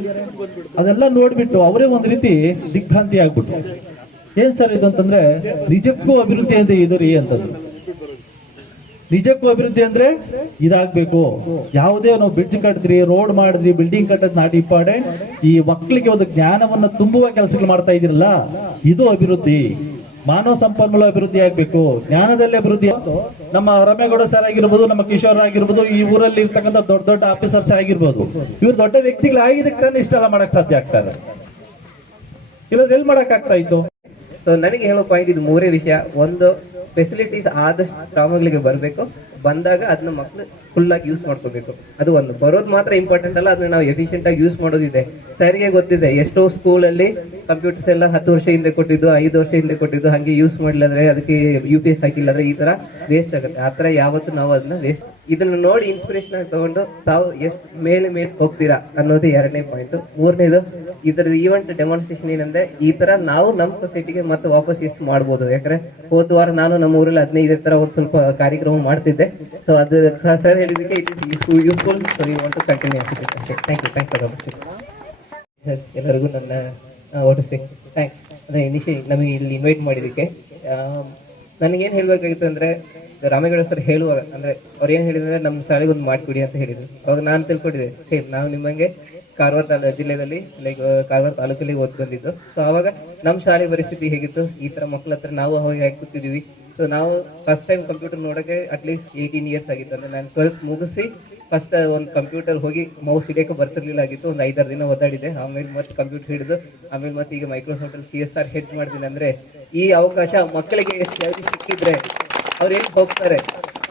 ಅದೆಲ್ಲ ನೋಡ್ಬಿಟ್ಟು ಅವರೇ ಒಂದು ರೀತಿ ದಿಗ್ಭ್ರಾಂತಿ ಆಗ್ಬಿಟ್ಟು ಏನ್ ಸರ್ ಇದು ಅಂತಂದ್ರೆ, ನಿಜಕ್ಕೂ ಅಭಿವೃದ್ಧಿ ಅಂತ ಇದು ರೀ ಅಂತಂದ್ರು. ನಿಜಕ್ಕೂ ಅಭಿವೃದ್ಧಿ ಅಂದ್ರೆ ಇದಾಗಬೇಕು. ಯಾವುದೇ ನಾವು ಬ್ರಿಡ್ಜ್ ಕಟ್ಟಿದ್ರಿ ರೋಡ್ ಮಾಡಿದ್ರಿ ಬಿಲ್ಡಿಂಗ್ ಕಟ್ಟದ್ ನಾಟ್ ಇಂಪಾರ್ಟೆಂಟ್ ಈ ಮಕ್ಕಳಿಗೆ ಒಂದು ಜ್ಞಾನವನ್ನ ತುಂಬುವ ಕೆಲಸಗಳು ಮಾಡ್ತಾ ಇದ್ರಲ್ಲ ಇದು ಅಭಿವೃದ್ಧಿ. ಮಾನವ ಸಂಪನ್ಮೂಲ ಅಭಿವೃದ್ಧಿ ಆಗ್ಬೇಕು. ಜ್ಞಾನದಲ್ಲಿ ಅಭಿವೃದ್ಧಿ ನಮ್ಮ ರಮೇಗೌಡ ಸರ್ ಆಗಿರ್ಬೋದು, ನಮ್ಮ ಕಿಶೋರ್ ಆಗಿರ್ಬೋದು, ಈ ಊರಲ್ಲಿ ಇರ್ತಕ್ಕಂಥ ದೊಡ್ಡ ದೊಡ್ಡ ಆಫೀಸರ್ಸ್ ಆಗಿರ್ಬೋದು, ಇವ್ರು ದೊಡ್ಡ ವ್ಯಕ್ತಿಗಳಾಗಿದ್ದಕ್ಕೆ ತಾನೇ ಇಷ್ಟೆಲ್ಲ ಮಾಡಕ್ ಸಾಧ್ಯ ಆಗ್ತಾ ಇದೆ ಎಲ್ ಎಲ್ಲಿ ಮಾಡಕ್ ಆಗ್ತಾ ಇತ್ತು? ನನಗೆ ಹೇಳೋ ಪಾಯಿಂಟ್ ಇದು ಮೂರೇ ವಿಷಯ. ಒಂದು ಫೆಸಿಲಿಟೀಸ್ ಆದಷ್ಟು ಗ್ರಾಮಗಳಿಗೆ ಬರಬೇಕು. ಬಂದಾಗ ಅದನ್ನ ಮಕ್ಕಳು ಫುಲ್ ಆಗಿ ಯೂಸ್ ಮಾಡ್ಕೋಬೇಕು. ಅದು ಒಂದು. ಬರೋದು ಮಾತ್ರ ಇಂಪಾರ್ಟೆಂಟ್ ಅಲ್ಲ, ಅದನ್ನ ನಾವು ಎಫಿಷಿಯಂಟ್ ಆಗಿ ಯೂಸ್ ಮಾಡೋದಿದೆ. ಸರಿಗೆ ಗೊತ್ತಿದೆ, ಎಷ್ಟೋ ಸ್ಕೂಲಲ್ಲಿ ಕಂಪ್ಯೂಟರ್ಸ್ ಎಲ್ಲ ಹತ್ತು ವರ್ಷ ಹಿಂದೆ ಕೊಟ್ಟಿದ್ದು, ಐದು ವರ್ಷ ಹಿಂದೆ ಕೊಟ್ಟಿದ್ದು, ಹಂಗೆ ಯೂಸ್ ಮಾಡಿಲ್ಲದ್ರೆ ಅದಕ್ಕೆ ಯು ಪಿ ಎಸ್ ಹಾಕಿಲ್ಲ ಈ ತರ ವೇಸ್ಟ್ ಆಗುತ್ತೆ. ಆ ತರ ಯಾವತ್ತು ನಾವು ಅದನ್ನ ವೇಸ್ಟ್ ಇದನ್ನ ನೋಡಿ ಇನ್ಸ್ಪಿರೇಷನ್ ಆಗಿ ತಗೊಂಡು ತಾವು ಎಷ್ಟು ಮೇಲೆ ಮೇಲೆ ಹೋಗ್ತೀರಾ ಅನ್ನೋದು ಎರಡನೇ ಪಾಯಿಂಟ್ ಮೂರನೇದು ಇದರ ಈವೆಂಟ್ ಡೆಮಾನ್ಸ್ಟ್ರೇಷನ್ ಏನಂದ್ರೆ ಈ ತರ ನಾವು ನಮ್ಮ ಸೊಸೈಟಿಗೆ ಮತ್ತೆ ವಾಪಸ್ ಎಷ್ಟು ಮಾಡ್ಬೋದು. ಯಾಕಂದ್ರೆ ಹೋದ ವಾರ ನಾನು ನಮ್ಮ ಊರಲ್ಲಿ ಹದಿನೈದು ತರ ಒಂದು ಸ್ವಲ್ಪ ಕಾರ್ಯಕ್ರಮ ಮಾಡ್ತಿದ್ದೆ. ಸೊ ಅದು sir ಹೇಳಿದಕ್ಕೆ it useful so you want to continue thank you thank sir ಎಲ್ಲರಿಗೂ ನನ್ನ ಓಡಿಸಿ ಥ್ಯಾಂಕ್ಸ್ ಅದೇ ಇನಿಷಿ ನಮಗೆ ಇಲ್ಲಿ ಇನ್ವೈಟ್ ಮಾಡಿದ್ದಕ್ಕೆ ನನಗೇನು ಹೇಳ್ಬೇಕಾಗಿತ್ತು ಅಂದ್ರೆ ರಾಮೇಗೌಡ ಸರ್ ಹೇಳುವಾಗ ಅಂದ್ರೆ ಅವ್ರು ಏನ್ ಹೇಳಿದ್ರೆ ನಮ್ಮ ಶಾಲೆಗೆ ಒಂದು ಮಾಡ್ಕೊಡಿ ಅಂತ ಹೇಳಿದ್ರು. ಅವಾಗ ನಾನು ತಿಳ್ಕೊಂಡಿದ್ದೆ ಸೇಮ್, ನಾವು ನಿಮ್ಮಂಗೆ ಕಾರವಾರ ತಾಲೂ ಜಿಲ್ಲೆಯಲ್ಲಿ ಲೈಕ್ ಕಾರವಾರ ತಾಲೂಕಲ್ಲಿ ಓದ್ ಬಂದಿದ್ದು. ಸೊ ಅವಾಗ ನಮ್ಮ ಶಾಲೆ ಪರಿಸ್ಥಿತಿ ಹೇಗಿತ್ತು? ಈ ತರ ಮಕ್ಳ ಹತ್ರ ನಾವು ಹೋಗಿ ಹೇಗೆ ಕೂತಿದ್ದೀವಿ ಸೊ ನಾವು ಫಸ್ಟ್ ಟೈಮ್ ಕಂಪ್ಯೂಟರ್ ನೋಡಕ್ಕೆ ಅಟ್ಲೀಸ್ಟ್ ಏಯ್ಟೀನ್ ಇಯರ್ಸ್ ಆಗಿತ್ತು. ಅಂದ್ರೆ ನಾನು ಟ್ವೆಲ್ತ್ ಮುಗಿಸಿ ಫಸ್ಟ್ ಒಂದು ಕಂಪ್ಯೂಟರ್ ಹೋಗಿ ಮೌಸ್ ಹಿಡಿಯಕ್ಕೆ ಬರ್ತಿರ್ಲಿಲ್ಲ ಆಗಿತ್ತು ಒಂದು ಐದಾರು ದಿನ ಓದಾಡಿದೆ ಆಮೇಲೆ ಮತ್ತೆ ಕಂಪ್ಯೂಟರ್ ಹಿಡಿದು, ಆಮೇಲೆ ಮತ್ತೆ ಈಗ Microsoft C S R head ಮಾಡ್ತೀನಿ ಅಂದ್ರೆ ಈ ಅವಕಾಶ ಮಕ್ಕಳಿಗೆ ಸಿಕ್ಕಿದ್ರೆ ಅವ್ರು ಎಲ್ಲಿ ಹೋಗ್ತಾರೆ?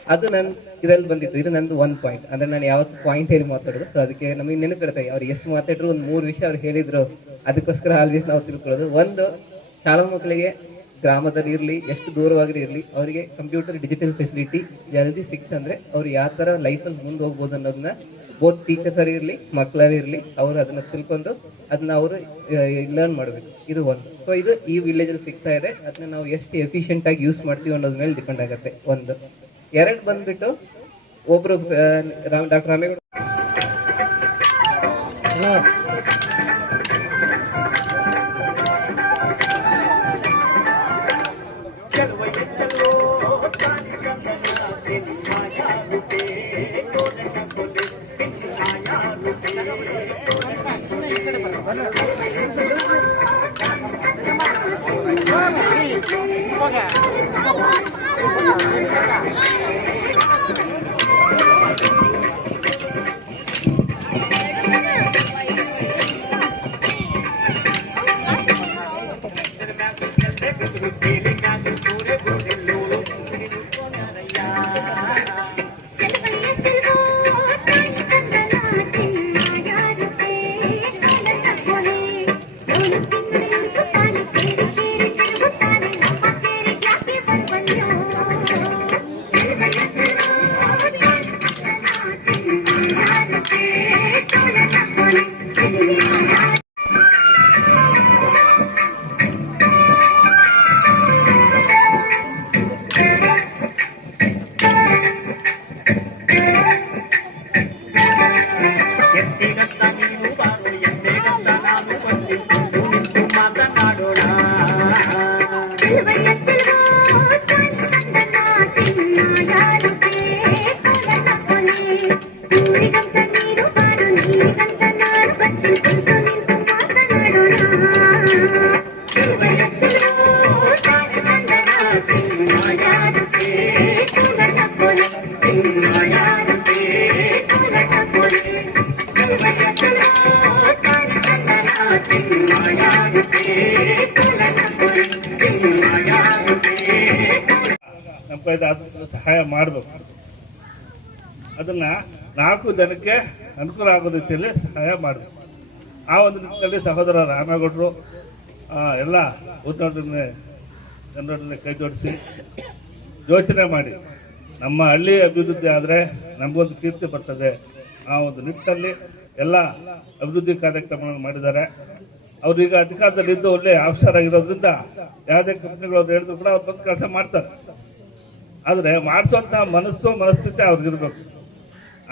ಅದು ನನ್ ಇದ್ರಲ್ಲಿ ಬಂದಿತ್ತು. ಇದು ನಂದು ಒಂದ್ ಪಾಯಿಂಟ್ ಅಂದ್ರೆ ನಾನು ಯಾವತ್ತು ಪಾಯಿಂಟ್ ಹೇಳಿ ಮಾತಾಡೋದು. ಸೊ ಅದಕ್ಕೆ ನಮಗೆ ನೆನಪಿರುತ್ತೆ? ಅವ್ರು ಎಷ್ಟು ಮಾತಾಡ್ರು, ಒಂದು ಮೂರು ವಿಷಯ ಅವ್ರು ಹೇಳಿದ್ರು, ಅದಕ್ಕೋಸ್ಕರ ಆಲ್ವೇಸ್ ನಾವು ತಿಳ್ಕೊಳ್ಳೋದು. ಒಂದು, ಶಾಲಾ ಮಕ್ಕಳಿಗೆ ಗ್ರಾಮದಲ್ಲಿ ಇರಲಿ, ಎಷ್ಟು ದೂರವಾಗಿ ಇರಲಿ, ಅವರಿಗೆ ಕಂಪ್ಯೂಟರ್ ಡಿಜಿಟಲ್ ಫೆಸಿಲಿಟಿ ಜಲ್ದಿ ಸಿಕ್ಸ್ ಅಂದ್ರೆ ಅವ್ರು ಯಾವ ತರ ಲೈಫಲ್ಲಿ ಮುಂದೆ ಹೋಗ್ಬೋದು ಅನ್ನೋದನ್ನ ಬೋತ್ ಟೀಚರ್ಸ್ ಇರಲಿ ಮಕ್ಕಳಲ್ಲಿ ಇರಲಿ, ಅವರು ಅದನ್ನ ತಿಳ್ಕೊಂಡು ಅದನ್ನ ಅವರು ಲರ್ನ್ ಮಾಡಬೇಕು. ಇದು ಒಂದು. ಸೊ ಇದು ಈ ವಿಲೇಜ್ ಅಲ್ಲಿ ಸಿಗ್ತಾ ಇದೆ. ಅದನ್ನ ನಾವು ಎಷ್ಟು ಎಫಿಷಿಯಂಟ್ ಆಗಿ ಯೂಸ್ ಮಾಡ್ತೀವಿ ಅನ್ನೋದ್ರ ಮೇಲೆ ಡಿಪೆಂಡ್ ಆಗುತ್ತೆ. ಒಂದು. ಎರಡು ಬಂದ್ಬಿಟ್ಟು ಒಬ್ರು ಡಾಕ್ಟರ್ ರಾಮೇಗೌಡ ನಮ್ಮ ನಾಲ್ಕು ಜನಕ್ಕೆ ಅನುಕೂಲ ಆಗೋ ರೀತಿಯಲ್ಲಿ ಸಹಾಯ ಮಾಡಬೇಕು. ಆ ಒಂದು ನಿಟ್ಟಿನಲ್ಲಿ ಸಹೋದರ ರಾಮೇಗೌಡರು ಎಲ್ಲ ಉದ್ದೊಡನೆ ಜನರೊಡನೆ ಕೈ ಜೋಡಿಸಿ ಯೋಚನೆ ಮಾಡಿ, ನಮ್ಮ ಹಳ್ಳಿ ಅಭಿವೃದ್ಧಿ ಆದರೆ ನಮಗೊಂದು ಕೀರ್ತಿ ಬರ್ತದೆ. ಆ ಒಂದು ನಿಟ್ಟಿನಲ್ಲಿ ಎಲ್ಲ ಅಭಿವೃದ್ಧಿ ಕಾರ್ಯಕ್ರಮಗಳನ್ನು ಮಾಡಿದ್ದಾರೆ. ಅವ್ರು ಈಗ ಅಧಿಕಾರದಲ್ಲಿದ್ದು ಒಳ್ಳೆ ಆಫೀಸರ್ ಆಗಿರೋದ್ರಿಂದ ಯಾವುದೇ ಕಂಪ್ನಿಗಳು ಅವ್ರು ಹೇಳಿದ್ರು ಕೂಡ ಅವ್ರು ಬಂದು ಕೆಲಸ ಮಾಡ್ತಾರೆ. ಆದರೆ ಮಾಡಿಸುವಂಥ ಮನಸ್ಸು ಮನಸ್ಥಿತಿ ಅವ್ರಿಗಿರ್ಬೇಕು.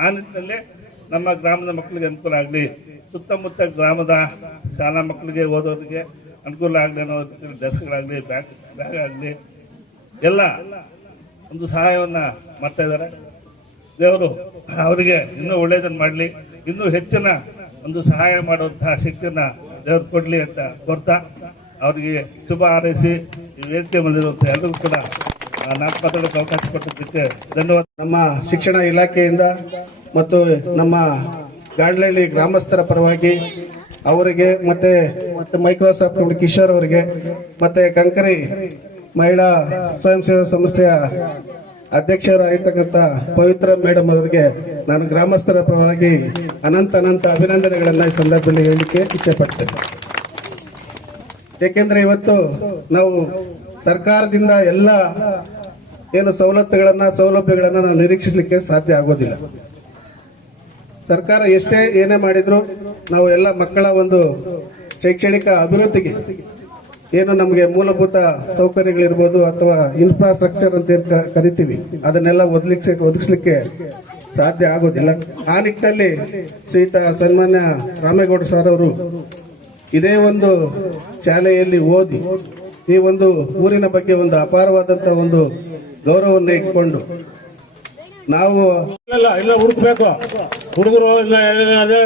ಆ ನಿಟ್ಟಿನಲ್ಲಿ ನಮ್ಮ ಗ್ರಾಮದ ಮಕ್ಕಳಿಗೆ ಅನುಕೂಲ ಆಗಲಿ, ಸುತ್ತಮುತ್ತ ಗ್ರಾಮದ ಶಾಲಾ ಮಕ್ಕಳಿಗೆ, ಓದೋರಿಗೆ ಅನುಕೂಲ ಆಗಲಿ ಅನ್ನೋ ಡೆಸ್ಕ್ಗಳಾಗಲಿ ಬ್ಯಾಗ್ ಬ್ಯಾಗ್ ಆಗಲಿ, ಎಲ್ಲ ಒಂದು ಸಹಾಯವನ್ನು ಮಾಡ್ತಾ ಇದ್ದಾರೆ. ದೇವರು ಅವರಿಗೆ ಇನ್ನೂ ಒಳ್ಳೆಯದನ್ನು ಮಾಡಲಿ, ಇನ್ನೂ ಹೆಚ್ಚಿನ ಒಂದು ಸಹಾಯ ಮಾಡುವಂತಹ ಶಕ್ತಿಯನ್ನು ದೇವರು ಕೊಡಲಿ ಅಂತ ಕೋರ್ತಾ, ಅವರಿಗೆ ಶುಭ ಹಾರೈಸಿ ವೇದಿಕೆ ಬಂದಿರುವಂಥ ಎಲ್ಲರಿಗೂ ಕೂಡ ನಾಲ್ಕು ಮಾತಾಡೋಕ್ಕೆ ಅವಕಾಶ ಕೊಟ್ಟಿದ್ದಕ್ಕೆ ಧನ್ಯವಾದ ನಮ್ಮ ಶಿಕ್ಷಣ ಇಲಾಖೆಯಿಂದ ಮತ್ತು ನಮ್ಮ ಗಾಡ್ಲಹಳ್ಳಿ ಗ್ರಾಮಸ್ಥರ ಪರವಾಗಿ ಅವರಿಗೆ ಮತ್ತೆ ಮತ್ತೆ ಮೈಕ್ರೋಸಾಫ್ಟ್ ಕಿಶೋರ್ ಅವರಿಗೆ ಮತ್ತೆ ಕಂಕರಿ ಮಹಿಳಾ ಸ್ವಯಂ ಸೇವಾ ಸಂಸ್ಥೆಯ ಅಧ್ಯಕ್ಷರಾಗಿರ್ತಕ್ಕಂಥ ಪವಿತ್ರ ಮೇಡಮ್ ಅವರಿಗೆ ನಾನು ಗ್ರಾಮಸ್ಥರ ಪರವಾಗಿ ಅನಂತ ಅನಂತ ಅಭಿನಂದನೆಗಳನ್ನು ಈ ಸಂದರ್ಭದಲ್ಲಿ ಹೇಳಲಿಕ್ಕೆ ಇಚ್ಛೆಪಡ್ತೇನೆ ಏಕೆಂದರೆ ಇವತ್ತು ನಾವು ಸರ್ಕಾರದಿಂದ ಎಲ್ಲ ಏನು ಸವಲತ್ತುಗಳನ್ನ, ಸೌಲಭ್ಯಗಳನ್ನ ನಾವು ನಿರೀಕ್ಷಿಸಲಿಕ್ಕೆ ಸಾಧ್ಯ ಆಗೋದಿಲ್ಲ. ಸರ್ಕಾರ ಎಷ್ಟೇ ಏನೇ ಮಾಡಿದ್ರು ನಾವು ಎಲ್ಲ ಮಕ್ಕಳ ಒಂದು ಶೈಕ್ಷಣಿಕ ಅಭಿವೃದ್ಧಿಗೆ ಏನು ನಮಗೆ ಮೂಲಭೂತ ಸೌಕರ್ಯಗಳಿರ್ಬೋದು ಅಥವಾ ಇನ್ಫ್ರಾಸ್ಟ್ರಕ್ಚರ್ ಅಂತ ಕರಿತೀವಿ, ಅದನ್ನೆಲ್ಲ ಒದಗಿಸ್ ಒದಗಿಸ್ಲಿಕ್ಕೆ ಸಾಧ್ಯ ಆಗೋದಿಲ್ಲ. ಆ ನಿಟ್ಟಿನಲ್ಲಿ ಶ್ರೀತ ಸನ್ಮಾನ್ಯ ರಾಮೇಗೌಡ ಸರ್ ಅವರು ಇದೇ ಒಂದು ಶಾಲೆಯಲ್ಲಿ ಓದಿ ಈ ಒಂದು ಊರಿನ ಬಗ್ಗೆ ಒಂದು ಅಪಾರವಾದಂತ ಒಂದು ಗೌರವವನ್ನು ಇಟ್ಕೊಂಡು ನಾವು ಇಲ್ಲ ಇಲ್ಲ, ಹುಡುಕ್ಬೇಕು. ಹುಡುಗರು ಅದೇ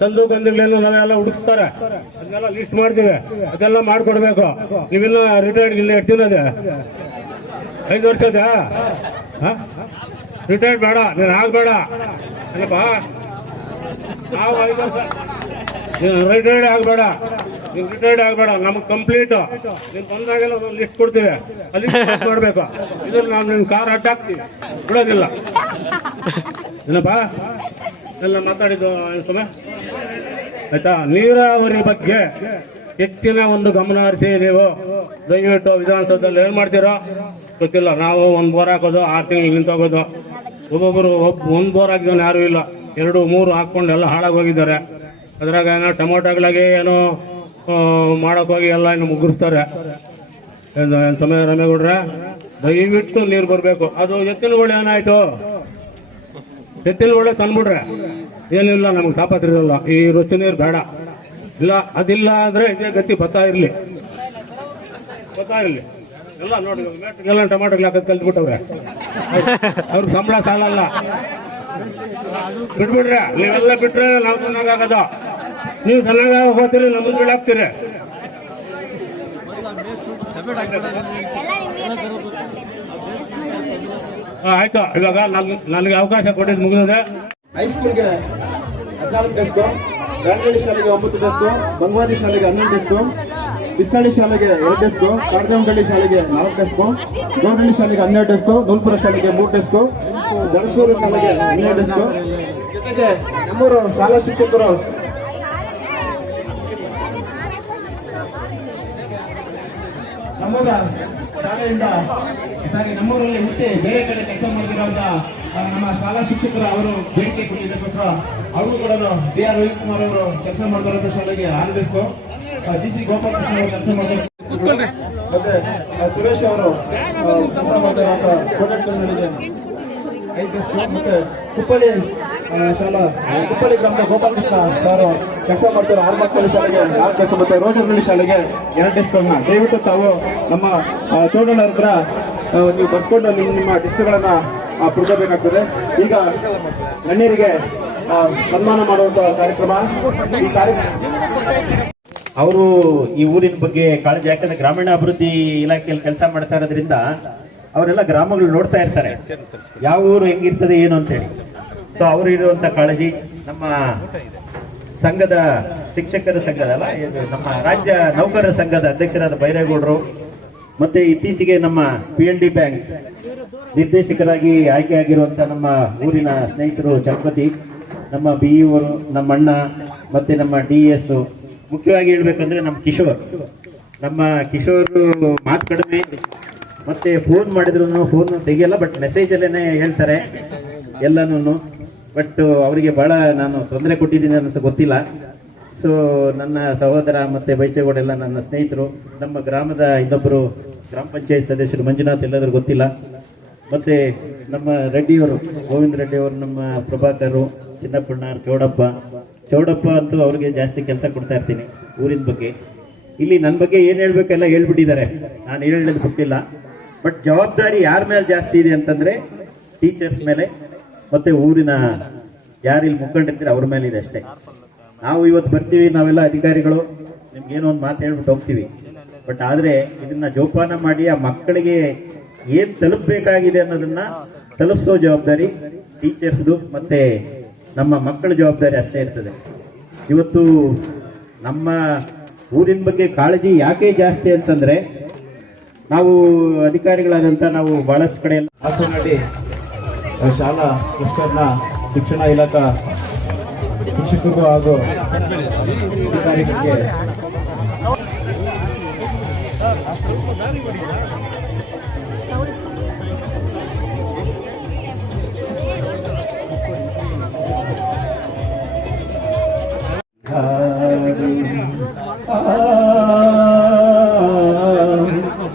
ಸಂದು ಗಂಧಗಳೇನು ನಾವೆಲ್ಲ ಹುಡುಕ್ತಾರೆ. ಅದನ್ನೆಲ್ಲ ಲಿಸ್ಟ್ ಮಾಡ್ತೀವಿ. ಅದೆಲ್ಲ ಮಾಡ್ಕೊಡ್ಬೇಕು. ನೀವಿನ್ನ ರಿಟೈರ್ಡ್ ಇಲ್ಲ ಇರ್ತೀನದೆ ಐದು ವರ್ಷದ ರಿಟೈರ್ಡ್ ಬೇಡ, ನೀನು ಆಗ್ಬೇಡ. ಅಲ್ಲಪ್ಪ, ನಾವು ಐದು ವರ್ಷ ರಿಟೈರ್ಡ್ ಆಗಬೇಡ. ನೀನು ರಿಟೈರ್ಡ್ ಆಗಬೇಡ, ನಮಗೆ ಕಂಪ್ಲೀಟ್ ನೀನು ಬಂದಾಗೆಲ್ಲ ಒಂದು ಲಿಸ್ಟ್ ಕೊಡ್ತೀವಿ. ಅಲ್ಲಿ ಮಾಡಬೇಕು ಇದ್ರಲ್ಲಿ ನಾನು ನಿನ್ ಕಾರ್ ಅಡ್ಡಾಕ್ತೀವಿ ಬಿಡೋದಿಲ್ಲ. ಏನಪ್ಪ? ಎಲ್ಲ ಮಾತಾಡಿದ್ದು ಸುಮ್ಮನೆ ಆಯ್ತಾ? ನೀರಾವರಿ ಬಗ್ಗೆ ಹೆಚ್ಚಿನ ಒಂದು ಗಮನ ಹರಿಸಿ ನೀವು. ದಯವಿಟ್ಟು ವಿಧಾನಸೌಧದಲ್ಲಿ ಏನ್ ಮಾಡ್ತೀರೋ? ಗೊತ್ತಿಲ್ಲ. ನಾವು ಒಂದ್ ಬೋರ್ ಹಾಕೋದು, ಆರು ತಿಂಗಳು ನಿಂತೋಗೋದು. ಒಬ್ಬೊಬ್ಬರು ಒಬ್ಬ ಒಂದ್ ಬೋರ್ ಹಾಕಿದವನು ಯಾರು ಇಲ್ಲ. ಎರಡು, ಮೂರು ಹಾಕೊಂಡು ಎಲ್ಲ ಹಾಳಾಗಿ ಹೋಗಿದ್ದಾರೆ. ಅದ್ರಾಗ ಏನೋ ಟೊಮೊಟೊಗಳಾಗಿ ಏನೋ ಆ, ಮಾಡಕ್ ಹೋಗಿ ಎಲ್ಲ ಇನ್ನು ಮುಗಿಸ್ತಾರೆ ಸಮಯ ರಮೇಗೌಡ್ರೆ ದಯವಿಟ್ಟು ನೀರು ಬರಬೇಕು. ಅದು ಎತ್ತಿನ ಒಳ್ಳೆ ಏನಾಯ್ತು? ಒಳ್ಳೆ ತಂದ್ಬಿಡ್ರೆ ಏನಿಲ್ಲ ನಮ್ಗೆ ತಾಪತ್ರ ಇರಲ್ಲ ಈ ರುಚಿ ನೀರು ಬೇಡ. ಇಲ್ಲ ಅದಿಲ್ಲ ಅಂದ್ರೆ ಇದೇ ಗತಿ ಬತ್ತಾ ಇರಲಿ. ಬತ್ತಾ ಇರಲಿ. ಎಲ್ಲ ನೋಡಿ ಎಲ್ಲ ಟೊಮಾಟೊ ಹಾಕೋದು ಕಲ್ತ್ಬಿಟ್ಟವ್ರೆ. ಅವ್ರಿಗೆ ಸಂಬಳ ಸಾಲಲ್ಲ. ಬಿಟ್ಬಿಡ್ರೆ ನೀವೆಲ್ಲ ಬಿಟ್ರೆ ನಾವು ಚೆನ್ನಾಗಾಗದ ನೀವು ಚೆನ್ನಾಗಿ ಹೋಗ್ತೀರಿ, ನಮ್ಗೆ ಬೀಳಾಗ್ತೀರಿ ಆಯ್ತು. ಇವಾಗ ನನ್- ನನಗೆ ಅವಕಾಶ ಕೊಟ್ಟಿದ್ದು ಮುಗಿದಿದೆ. ಹೈಸ್ಕೂಲ್ಗೆ ಹದಿನಾಲ್ಕು ಟೆಸ್ಟು ಗಾಂಧಿ ಶಾಲೆಗೆ ಒಂಬತ್ತು ಟೆಸ್ಟು ಬಂಗ್ವಾದಿ ಶಾಲೆಗೆ ಹನ್ನೊಂದು ಟೆಸ್ಟು ಬಿಸ್ತಾಳಿ ಶಾಲೆಗೆ ಎರಡು ಟೆಸ್ಟು ಕಾಡಗಂಗಳ್ಳಿ ಶಾಲೆಗೆ ನಾಲ್ಕು ಟೆಸ್ಟು ಗೌಡಳ್ಳಿ ಶಾಲೆಗೆ ಹನ್ನೆರಡು ಟೆಸ್ಟು ನೂಲ್ಪುರ ಶಾಲೆಗೆ ಮೂರು ಟೆಸ್ಟು ದಳಸೂರು ಶಾಲೆಗೆ ಹನ್ನೆರಡು ಟೆಸ್ಟು ಜೊತೆಗೆ ನಮ್ಮೂರು ಶಾಲಾ ಶಿಕ್ಷಕರು ನಮ್ಮೂರ ಶಾಲೆಯಿಂದ ಸಾರಿ ನಮ್ಮೂರಲ್ಲಿ ಹುಟ್ಟಿ ಬೇರೆ ಕಡೆ ಕೆಲಸ ಮಾಡ್ತಿರೋಂಥ ಆ, ನಮ್ಮ ಶಾಲಾ ಶಿಕ್ಷಕರು ಅವರು ಬೇಡಿಕೆ ಕೊಟ್ಟಿದ್ದಕ್ಕೋಸ್ಕರ ಅವರು ಕೂಡ ಬಿ ಆರ್ ರವಿಕುಮಾರ್ ಕುಮಾರ್ ಅವರು ಕೆಲಸ ಮಾಡಿದಂಥ ಶಾಲೆಗೆ ಆರಬೇಕು ಜಿ ಸಿ. ಗೋಪಾಲಕೃಷ್ಣ ಅವರು ಕೆಲಸ ಮಾಡ್ತಾರೆ. ಮತ್ತೆ ಸುರೇಶ್ ಅವರು ಕೆಲಸ ಮಾಡ್ತಿರೋಂಥ ಕೋಟೆಗಳಿಗೆ ಐದು ಮತ್ತೆ ಕುಪ್ಪಳ್ಳಿ ಕುಪ್ಪಳ್ಳಿ ಗ್ರಾಮದ ಗೋಪಾಲಕೃಷ್ಣ ಸರ್ ಕೆಲಸ ಮಾಡ್ತಾರೆ ಆರ್ಮಕ್ಕಳ್ಳಿ ಶಾಲೆಗೆ, ನಾಲ್ಕು ಕೆಲಸ ಮತ್ತೆ ಶಾಲೆಗೆ ಎರಡು ಡಿಸ್ಕ್ಗಳನ್ನ ದಯವಿಟ್ಟು ತಾವು ನಮ್ಮ ಚೌಡಣ್ಣ ಹತ್ರ ನೀವು ಬರ್ಕೊಂಡು ನಿಮ್ಮ ನಿಮ್ಮ ಡಿಸ್ಕ್ಗಳನ್ನ ಪುಡ್ಕೋಬೇಕಾಗ್ತದೆ ಈಗ ಗಣ್ಯರಿಗೆ ಸನ್ಮಾನ ಮಾಡುವಂತ ಕಾರ್ಯಕ್ರಮ. ಈ ಕಾರ್ಯಕ್ರಮ ಅವರು ಈ ಊರಿನ ಬಗ್ಗೆ ಕಾಳಜಿ, ಯಾಕಂದ್ರೆ ಗ್ರಾಮೀಣ ಅಭಿವೃದ್ಧಿ ಇಲಾಖೆಯಲ್ಲಿ ಕೆಲಸ ಮಾಡ್ತಾ ಇರೋದ್ರಿಂದ ಅವರೆಲ್ಲ ಗ್ರಾಮಗಳು ನೋಡ್ತಾ ಇರ್ತಾರೆ. ಯಾವ ಊರು ಹೆಂಗಿರ್ತದೆ, ಏನು ಅಂತೇಳಿ ಸೊ ಅವರು ಇರುವಂತ ಕಾಳಜಿ ನಮ್ಮ ಸಂಘದ ಶಿಕ್ಷಕರ ಸಂಘದ ಅಲ್ಲ ನಮ್ಮ ರಾಜ್ಯ ನೌಕರರ ಸಂಘದ ಅಧ್ಯಕ್ಷರಾದ ಬೈರೇಗೌಡರು. ಮತ್ತೆ ಇತ್ತೀಚೆಗೆ ನಮ್ಮ ಪಿ ಎಲ್ ಡಿ ಬ್ಯಾಂಕ್ ನಿರ್ದೇಶಕರಾಗಿ ಆಯ್ಕೆಯಾಗಿರುವಂತ ನಮ್ಮ ಊರಿನ ಸ್ನೇಹಿತರು ಚಂಪತಿ ನಮ್ಮ ಬಿ ಅವರು ನಮ್ಮ ಅಣ್ಣ, ಮತ್ತೆ ನಮ್ಮ ಡಿ ಎಸ್ ಮುಖ್ಯವಾಗಿ ಹೇಳ್ಬೇಕಂದ್ರೆ ನಮ್ಮ ಕಿಶೋರ್. ನಮ್ಮ ಕಿಶೋರ್ ಮಾತು ಕಡಿಮೆ, ಮತ್ತೆ ಫೋನ್ ಮಾಡಿದ್ರು ಫೋನ್ ತೆಗಿಯಲ್ಲ ಬಟ್ ಮೆಸೇಜ್ ಅಲ್ಲೇನೆ ಹೇಳ್ತಾರೆ ಎಲ್ಲನೂ ಬಟ್ ಅವರಿಗೆ ಬಹಳ ನಾನು ತೊಂದರೆ ಕೊಟ್ಟಿದ್ದೀನಿ ಅಂತ ಗೊತ್ತಿಲ್ಲ. ಸೊ ನನ್ನ ಸಹೋದರ ಮತ್ತೆ ಬೈಚೇಗೌಡ ಎಲ್ಲ ನನ್ನ ಸ್ನೇಹಿತರು, ನಮ್ಮ ಗ್ರಾಮದ ಇನ್ನೊಬ್ಬರು ಗ್ರಾಮ ಪಂಚಾಯತ್ ಸದಸ್ಯರು ಮಂಜುನಾಥ್ ಎಲ್ಲಾದ್ರೂ ಗೊತ್ತಿಲ್ಲ. ಮತ್ತೆ ನಮ್ಮ ರೆಡ್ಡಿಯವರು, ಗೋವಿಂದ ರೆಡ್ಡಿ ಅವರು ನಮ್ಮ ಪ್ರಭಾಕರು ಚಿನ್ನಪ್ಪಣ್ಣ ಚೌಡಪ್ಪ. ಚೌಡಪ್ಪ ಅಂತೂ ಅವ್ರಿಗೆ ಜಾಸ್ತಿ ಕೆಲಸ ಕೊಡ್ತಾ ಇರ್ತೀನಿ ಊರಿನ ಬಗ್ಗೆ. ಇಲ್ಲಿ ನನ್ನ ಬಗ್ಗೆ ಏನು ಹೇಳ್ಬೇಕೆಲ್ಲ ಹೇಳ್ಬಿಟ್ಟಿದ್ದಾರೆ. ನಾನು ಹೇಳೋದು ಬಿಟ್ಟಿಲ್ಲ ಬಟ್ ಜವಾಬ್ದಾರಿ ಯಾರ ಮೇಲೆ ಜಾಸ್ತಿ ಇದೆ ಅಂತಂದ್ರೆ ಟೀಚರ್ಸ್ ಮೇಲೆ. ಮತ್ತೆ ಊರಿನ ಯಾರು ಇಲ್ಲಿ ಮುಖಂಡಿರ್ತೀರ ಅವ್ರ ಮೇಲೆ ಇದೆ ಅಷ್ಟೇ. ನಾವು ಇವತ್ತು ಬರ್ತೀವಿ, ನಾವೆಲ್ಲ ಅಧಿಕಾರಿಗಳು. ನಿಮ್ಗೇನೋ ಒಂದು ಮಾತು ಹೇಳ್ಬಿಟ್ಟು ಹೋಗ್ತೀವಿ. ಬಟ್ ಆದ್ರೆ ಇದನ್ನ ಜೋಪಾನ ಮಾಡಿ ಆ ಮಕ್ಕಳಿಗೆ ಏನ್ ತಲುಪಬೇಕಾಗಿದೆ ಅನ್ನೋದನ್ನ ತಲುಪಿಸೋ ಜವಾಬ್ದಾರಿ ಟೀಚರ್ಸ್ದು ಮತ್ತೆ ನಮ್ಮ ಮಕ್ಕಳ ಜವಾಬ್ದಾರಿ ಅಷ್ಟೇ ಇರ್ತದೆ. ಇವತ್ತು ನಮ್ಮ ಊರಿನ ಬಗ್ಗೆ ಕಾಳಜಿ ಯಾಕೆ ಜಾಸ್ತಿ ಅಂತಂದ್ರೆ ನಾವು ಅಧಿಕಾರಿಗಳಾದಂತ ನಾವು ಬಹಳಷ್ಟು ಕಡೆ ಹಾಸನಹಳ್ಳಿ ಶಾಲಾ ಕ್ಲಸ್ಟರ್ನ ಶಿಕ್ಷಣ ಇಲಾಖಾ ಶಿಕ್ಷಕರಿಗೂ ಹಾಗೂ ಅಧಿಕಾರಿಗಳಿಗೆ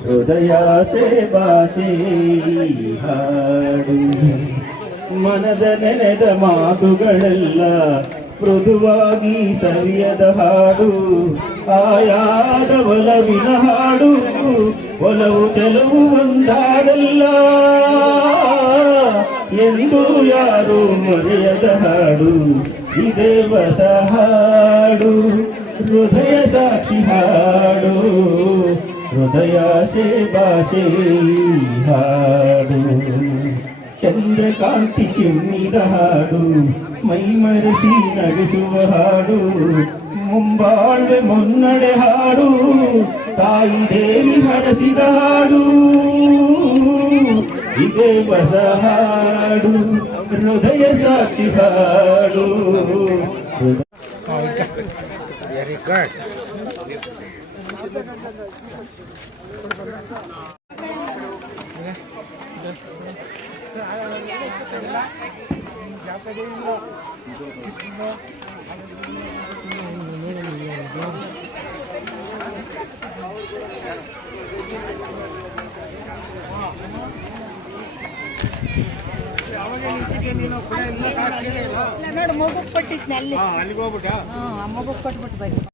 ಹೃದಯ ಭಾಷೆ ಹಾಡು ಮನದ ನೆನೆದ ಮಾತುಗಳೆಲ್ಲ ಮೃದುವಾಗಿ ಸರಿಯದ ಹಾಡು. ಆಯಾದ ಒಲವಿನ ಹಾಡು, ಒಲವು ಚೆಲುವು ಒಂದಾಡಲ್ಲ ಎಂದು ಯಾರು ಮರೆಯದ ಹಾಡು ಇದೇ ಹೊಸ ಹಾಡು ಹೃದಯ ಸಾಕ್ಷಿ ಹಾಡು, ಹೃದಯ ಸೇ ಭಾಷೆ ಹಾಡು. ಚಂದ್ರಕಾಂತಿ ಚಿಮ್ಮಿದ ಹಾಡು ಮೈ ಮರೆಸಿ ನಗಿಸುವ ಹಾಡು ಮುಂಬಾಳ್ವೆ ಮುನ್ನಡೆ ಹಾಡು ತಾಯಿ ದೇವಿ ಹರಸಿದ ಹಾಡು ಇದೇ ಹೊಸ ಹಾಡು ಹೃದಯ ಸಾಕ್ಷಿ ಹಾಡು ನೋಡಿ ಮಗು ಕೊಟ್ಟಿದ್ನಲ್ಲಿ ಅಲ್ಲಿಗೆ ಹೋಗ್ಬಿಟ್ಟ ಮಗು ಕೊಟ್ಬಿಟ್ಟು ಬನ್ನಿ